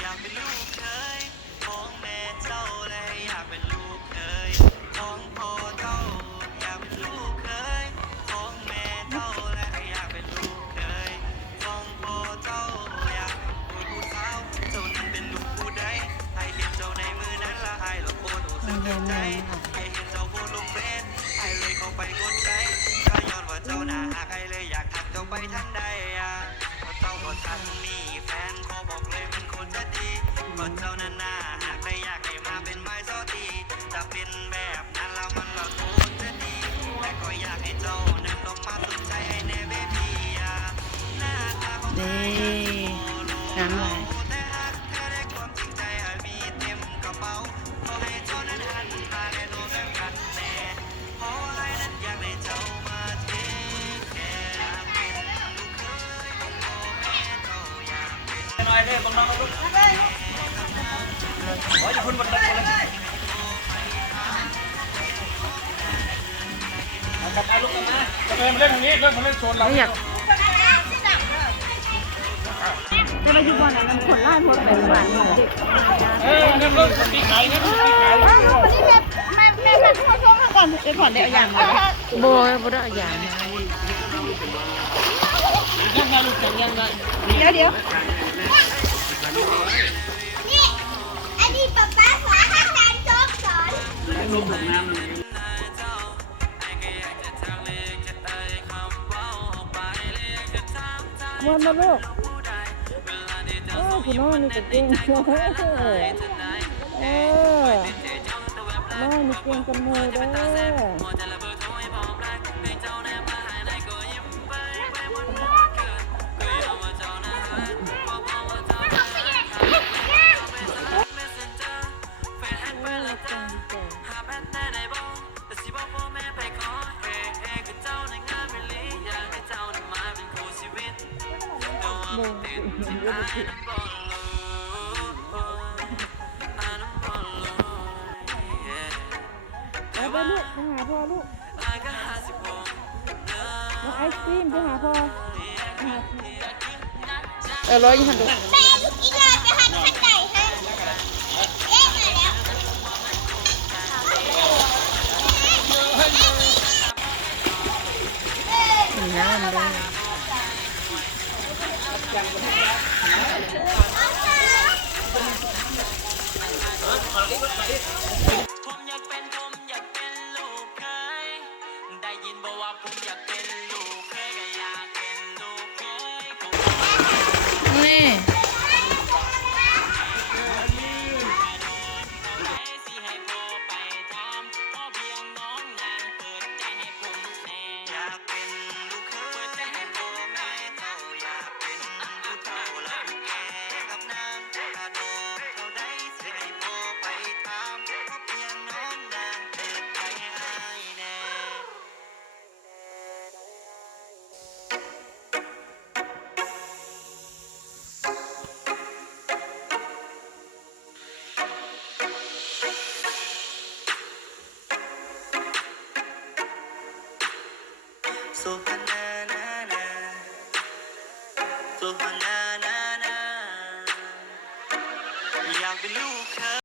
อยากเป็นลูกเคยของแม่เจ้าและอยากเป็นลูกเคยของพ่อเจ้าอยากเป็นลูกเคยของแม่เจ้าและอยากเป็นลูกเคยของพ่อเจ้าอยากเป็นผู้สาวเจ้านั้นเป็นลูกผู้ใดไอเห็นเจ้าในมือนั้นละไอละโคตรสึกใจไอเห็นเจ้าโพสลงเฟซไอเลยเข้าไปกดใจก็ย้อนว่าเจ้าหน้าหักไอเลยอยากทักเจ้าไปทางใดเพราะเจ้าก็ทันมีแฟนขอบอกเลยมันคนจะดีก็เจ้านั้นหากได้อยากให้มาเป็นไม้ซอตีจะเป็นแบบนั้นแล้วมันละโคตรจะดีแต่ก็อยากให้เจ้านั้นลงมาสนใจให้แน่เบบี้หน้าตาของเธอน้ำลายแต่หากเธอได้ความจริงใจมีเต็มกระเป๋าขอให้เจ้านั้นหันมาแน่ตัวแบบกันแน่เพราะอะไรนั้นอยากให้เจ้ามาเทคแคร์เป็นลูกเคยของพ่อแม่เจ้าอยากเป็นน้อยเลยบางน้องลูกขออย่าพูดบนรถเลยกลับมาลูกกลับมามาเล่นทางนี้เล่นมาเล่นโซนเราอยากจะมาอยู่บ้านนั้นคนล่าพอไปบ้านเด็กเล่นตีไก่นะตีไก่แม่ทุกคนช่วงก่อนก่อนได้อย่างโบได้อย่างยังไงลูกยังไงเดี๋ยวนี่อันนี้ป๊าป๊าสอนอาจารย์โจ๊กสอนลูกน้ำวันมาลูกคุณน้องนี่ก็เก่งน้องนี่เก่งกันเลยเด้อไปลูกไปหาพ่อลูกมาไอศครีมไปหาพ่อร้อยยี่สิบ แม่ลูกอีลาไปหันขันไก่ฮะเอ๊ะมาแล้วน้ำเลยผมอยากเป็นลูกเคยได้ยินบอกว่าผมอยากเป็นลูกเคยก็อยากเป็นลูกเคยนี่สิให้พ่อไปทำพ่อเพียงน้องนางเปิดใจให้ผมแน่อยากเป็นลูกเคยเปิดใจให้พ่อแม่เท่าอยากเป็นลูกเท่าและลูกแก่กับนางกระโดดเท่าใดสิให้พ่อไปทำพ่อเพียงน้องนางเปิดใจให้แน่โซฮานานานาโซฮานานานาอยากเป็นลูกเคย